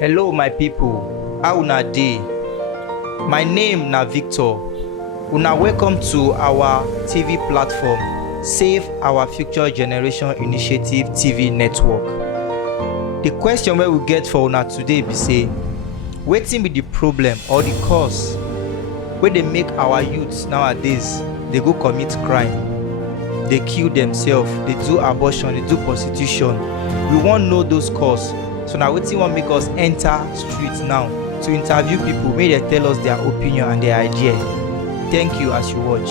Hello my people, how una dey? My name na Victor. Una welcome to our TV platform, Save Our Future Generation Initiative TV Network. The question wey we get for una today be say, wetin be the problem or the cause wey dey make our youths nowadays dey go commit crime, dey kill themselves, dey do abortion, dey do prostitution? We wan know those cause. So na wetin wan make us enter street now to interview people, make dem tell us their opinion and their idea. Thank you as you watch.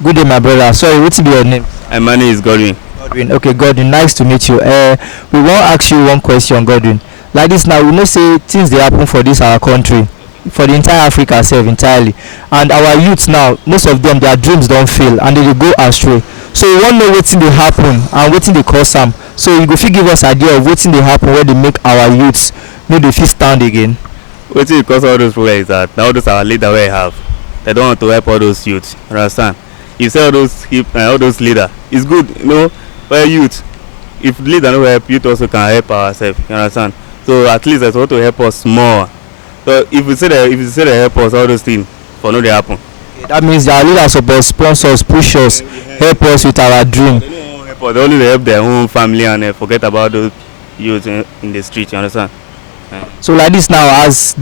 Good day, my brother. Sorry, wetin be your name? My name is Godwin. Godwin. Okay, Godwin, nice to meet you. We wan ask you one question, Godwin. Like this now, we know say things dey happen for this our country, for the entire Africa sef entirely, and our youth now, most of them, their dreams don fail and they dey go astray. So we wan know wetin dey happen and wetin dey cause am. So you go fit give us idea of wetin dey happen wey dey make our youths no dey fit stand again. Wetin dey cause all those problems is that na all those our leader wey we have, they don't want to help all those youths. You understand? You say all those leader, it's good, you know, for youth. If leader no help, youth also can help ourselves. You understand? So at least they want to help us more. So if you say they help us, all those things for no dey happen. Okay, that means our leaders suppose sponsor us, push us, help us with our dream. They don't help us. They only help their own family and forget about those youth in the street. You understand? So like this now, as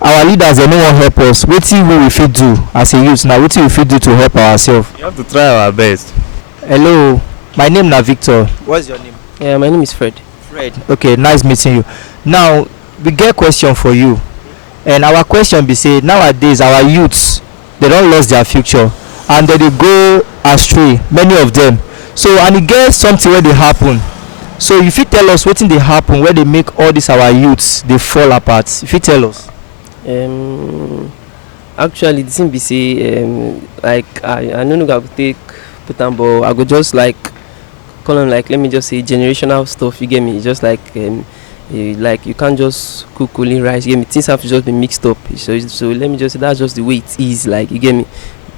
our leaders, they no wan help us, wetin we fit do as a youth now? Wetin we fit do to help ourselves? We have to try our best. Hello, my name na Victor. What's your name? Yeah, my name is Fred. Fred. Okay, nice meeting you. Now we get question for you, and our question be say, nowadays our youths, they don lost their future and they dey go astray, many of them. So and e get something wey dey happen. So you fit tell us wetin dey happen wey dey make all these our youths dey fall apart? You fit tell us? Actually the thing be say like I no know how to take put am, but I go just like call am, like, let me just say generational stuff. You get me? Just like like you can't just cook only rice. You get me? Things have to just be mixed up. So let me just say that's just the way it is. Like, you get me?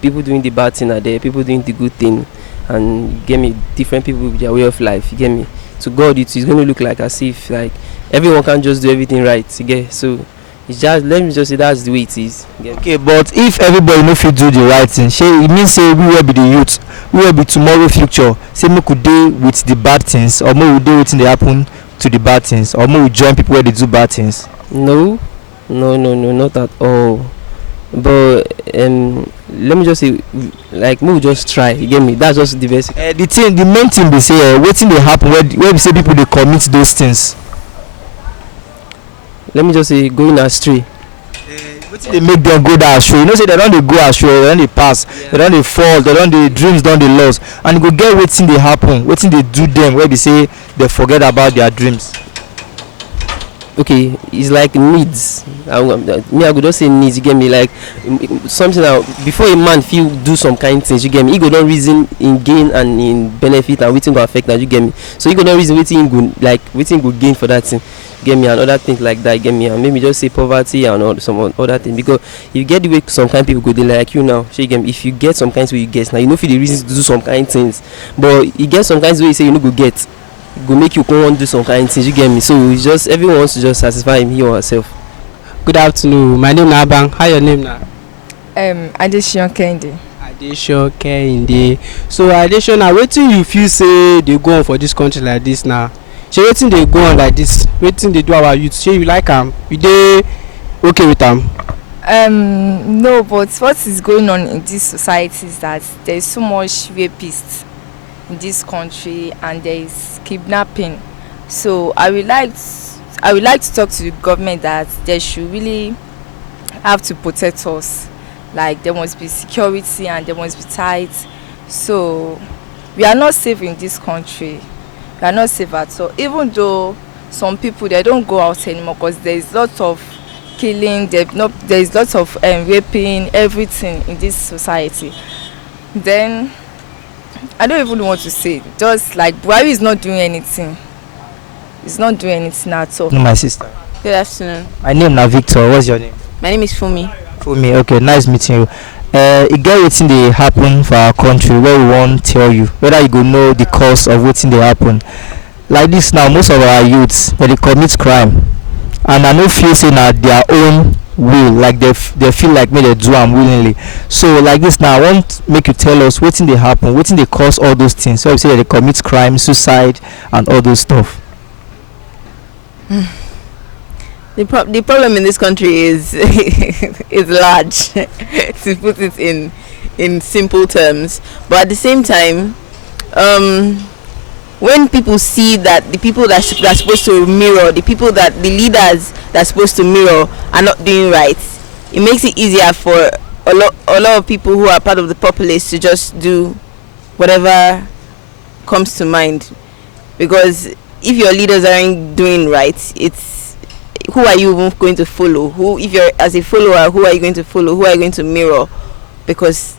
People doing the bad thing are there, people doing the good thing, and you get me, different people with their way of life. You get me? To God it's going to look like as if like everyone can't just do everything right. You get? So it's just, let me just say that's the way it is. Okay, but if everybody no fit do the right thing, shey e mean say we will be the youth, we will be tomorrow future, say make we dey with the bad things, or make we dey wetin dey happen to the bad things, or make we join people wey dey do bad things? No, not at all. But let me just say, like, we just try. You get me? That's just the basic. The main thing be say wetin dey happen where be say people dey commit those things. Let me just say going astray. Wetin dey make them go that astray? You know say they don dey go astray, they don dey pass, they don dey fall, they don dey dreams don dey lost, and you go get wetin dey happen, wetin dey do them wey be say they forget about their dreams. Okay, it's like needs. I go just say needs. You get me? Like something that before a man feel do some kind things, you get me, he go don reason in gain and in benefit and wetin go affect that. You get me? So he go don reason wetin go gain for that thing. Get me? And other things like that. Get me? And maybe just say poverty and some other thing. Because if you get the way some kind of people go, they like you now. So you get me? If you get some kinds way you get now, you know for the reasons to do some kind of things. But you get some kinds way you say you no go get, go make you come and do some kind of things. You get me? So it's just everyone wants to just satisfy him or herself. Good afternoon. My name is Abang. How your name now? Adesina Kehinde. Adesina Kehinde. So Adesina, wetin you feel say dey go on for this country like this now? Shey wetin dey go on like this? Wetin dey do our youth? Shey you like am? You dey okay with am? No, but what is going on in this society is that there is so much rapists in this country and there is kidnapping. So I would like to talk to the government that they should really have to protect us. Like there must be security and there must be tight. So we are not safe in this country. We are not safe at all. Even though some people, they don't go out anymore because there is lots of killing, there is lots of raping, everything in this society. Then I don't even want to say. Just like Buhari is not doing anything. He's not doing anything at all. No, my sister. Good afternoon. My name na Victor. What's your name? My name is Fumi. For me, okay, nice meeting you. It get wetin dey happen for our country wey we wan tell you, whether you go know the cause of wetin dey happen. Like this now, most of our youths dey commit crime, and I no feel say na their own will, like they feel like make they do am willingly. So like this now, I want make you tell us wetin dey happen, wetin dey cause all those things. So you say they commit crime, suicide, and all those stuff. The problem in this country is is large, to put it in simple terms. But at the same time, when people see that the people that are supposed to mirror, the people that the leaders that are supposed to mirror are not doing right, it makes it easier for a lot of people who are part of the populace to just do whatever comes to mind. Because if your leaders aren't doing right, it's who are you even going to follow? Who, if you're as a follower, who are you going to follow? Who are you going to mirror? Because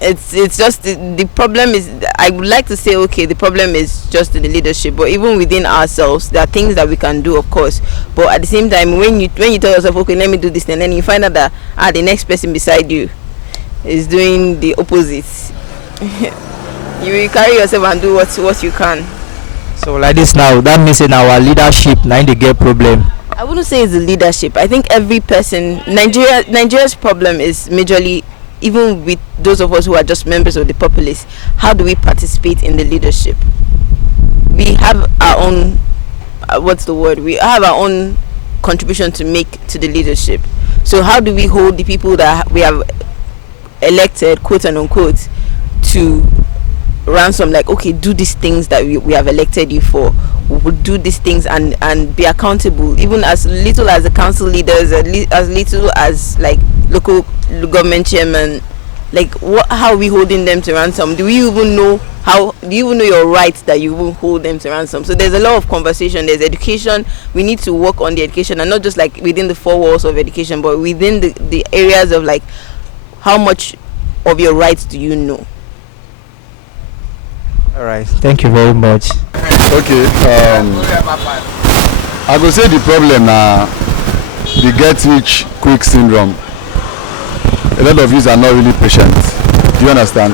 it's just the problem is, I would like to say, okay, the problem is just in the leadership, but even within ourselves there are things that we can do, of course. But at the same time, when you tell yourself, okay, let me do this, and then you find out that the next person beside you is doing the opposite, you will carry yourself and do what you can. So like this now, that means in our leadership now they get problem. I wouldn't say it's the leadership. I think every person, Nigeria's problem is majorly, even with those of us who are just members of the populace, how do we participate in the leadership? We have our own, we have our own contribution to make to the leadership. So how do we hold the people that we have elected, quote and unquote, to ransom? Like, okay, do these things that we have elected you for. We will do these things and be accountable, even as little as the council leaders, as little as like local government chairman. Like, how are we holding them to ransom? Do you even know your rights that you will hold them to ransom? So there's a lot of conversation. There's education. We need to work on the education, and not just like within the four walls of education, but within the areas of like, how much of your rights do you know? All right, thank you very much. Okay, I go say the problem na the get rich quick syndrome. A lot of youths are not really patient. Do you understand?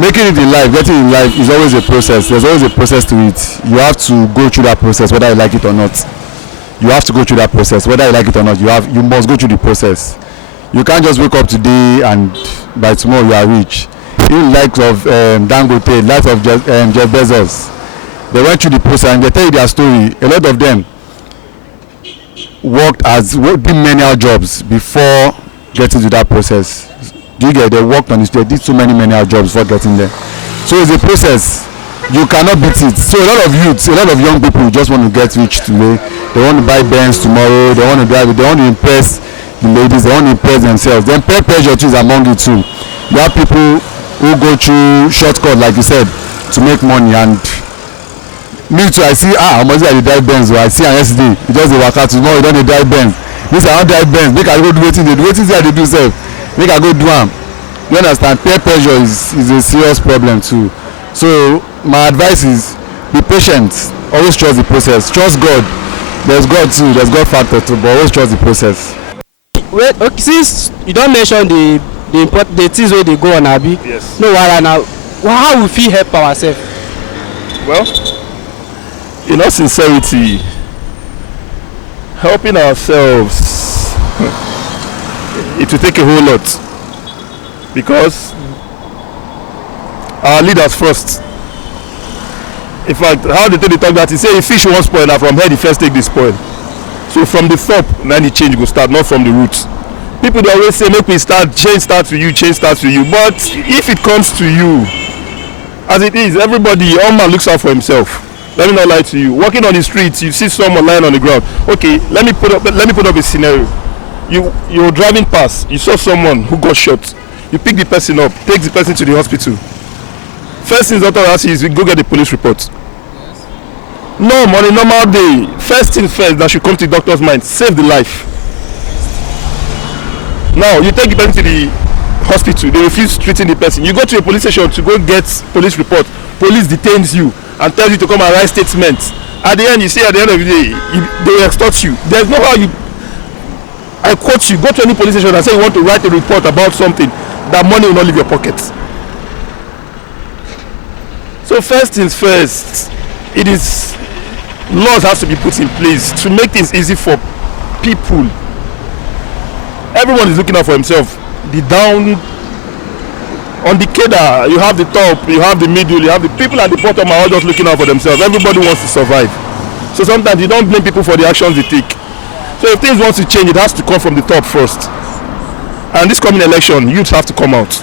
Making it in life, getting in life is always a process. There's always a process to it. You have to go through that process whether you like it or not. You have to go through that process whether you like it or not. You must go through the process. You can't just wake up today and by tomorrow you are rich. In likes of Dangote, likes of Jeff Bezos, they went through the process and they tell you their story. A lot of them did menial jobs before getting to that process. Do you get? They worked on it. They did so many menial jobs before getting there. So it's a process. You cannot beat it. So a lot of youths, a lot of young people just want to get rich today. They want to buy Benz tomorrow. They want to drive it. They want to impress the ladies. They want to impress themselves. Then peer pressure too is among it too. You have people who go through shortcut, like you said, to make money. And me too, I see how much I drive Benz. I see yesterday he just dey waka, tomorrow he don dey drive Benz. This I wan drive Benz, make I go do wetin dey do, wetin I dey do sef, make I go do am. You understand? Peer pressure is a serious problem too. So my advice is be patient, always trust the process, trust God. There's God too, there's God factor too, but always trust the process. Well, okay, since you don mention the things wey dey go on, abi? Yes. No wahala now. How we fit help ourselves? Well, in all sincerity, helping ourselves, it will take a whole lot, because our leaders first. In fact, how they talk that, he say if fish won't spoil, now from here the first take the spoil. So from the top, now the change will start, not from the roots. People they always say, make we start, change starts with you, change starts with you. But if it comes to you, as it is, everybody, all man looks out for himself. Let me not lie to you. Walking on the streets, you see someone lying on the ground. Okay, let me put up a scenario. You're driving past, you saw someone who got shot. You pick the person up, take the person to the hospital. First thing doctor asks you is go get the police report. No, on a normal day, first thing first that should come to the doctor's mind, save the life. Now you take the person to the hospital, they refuse treating the person. You go to a police station to go get police report, police detains you and tells you to come and write statements. At the end, you say at the end of the day, they will extort you. There's no how you, I quote you, go to any police station and say you want to write a report about something, that money will not leave your pocket. So first things first, it is, laws has to be put in place to make things easy for people. Everyone is looking out for himself. The down, on the cadre, you have the top, you have the middle, you have the people at the bottom are all just looking out for themselves. Everybody wants to survive. So sometimes you don't blame people for the actions they take. So if things want to change, it has to come from the top first. And this coming election, youths have to come out.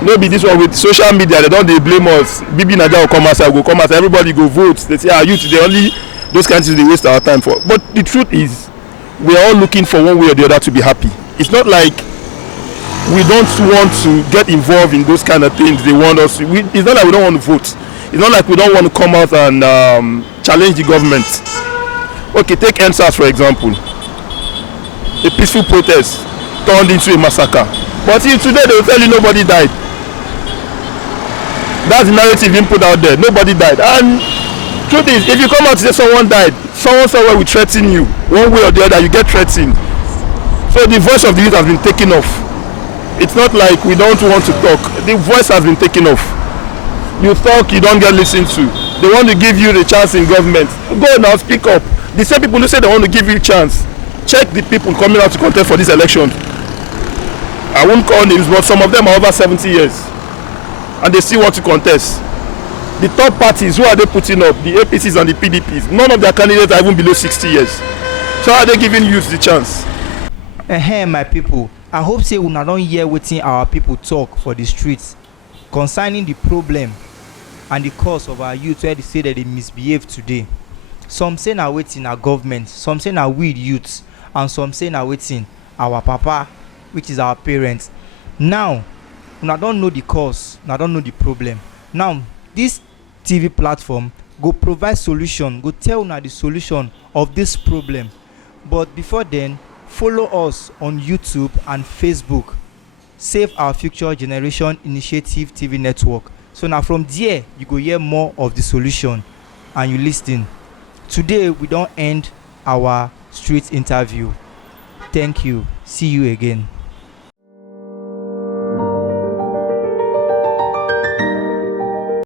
Maybe this one with social media, they blame us. Bibi Naja will come outside, will come outside, everybody go vote. They say, youth, they only, those kinds of things they waste our time for. But the truth is, we are all looking for one way or the other to be happy. It's not like we don't want to get involved in those kind of things they want us to. It's not like we don't want to vote. It's not like we don't want to come out and challenge the government. Okay, take NSAS for example. A peaceful protest turned into a massacre. But see, today they will tell you nobody died. That's the narrative being put out there. Nobody died. And truth is, if you come out and say someone died, someone somewhere will threaten you. One way or the other, you get threatened. So the voice of the youth has been taken off. It's not like we don't want to talk. The voice has been taken off. You talk, you don't get listened to. They want to give you the chance in government. Go now, speak up. The same people who say they want to give you a chance, check the people coming out to contest for this election. I won't call names, but some of them are over 70 years. And they still want to contest. The third parties, who are they putting up? The APCs and the PDPs. None of their candidates are even below 60 years. So how are they giving youth the chance? My people, I hope say una don hear wetin our people talk for the streets concerning the problem and the cause of our youth where they say that they misbehave today. Some say na wetin na government, some say na we youths, and some say na wetin our papa, which is our parents. Now una don know the cause, una don know the problem. Now this TV platform go provide solution, go tell una the solution of this problem. But before then, follow us on YouTube and Facebook, Save Our Future Generation Initiative TV Network. So now from there, you go hear more of the solution and you listen. Today, we don't end our street interview. Thank you. See you again.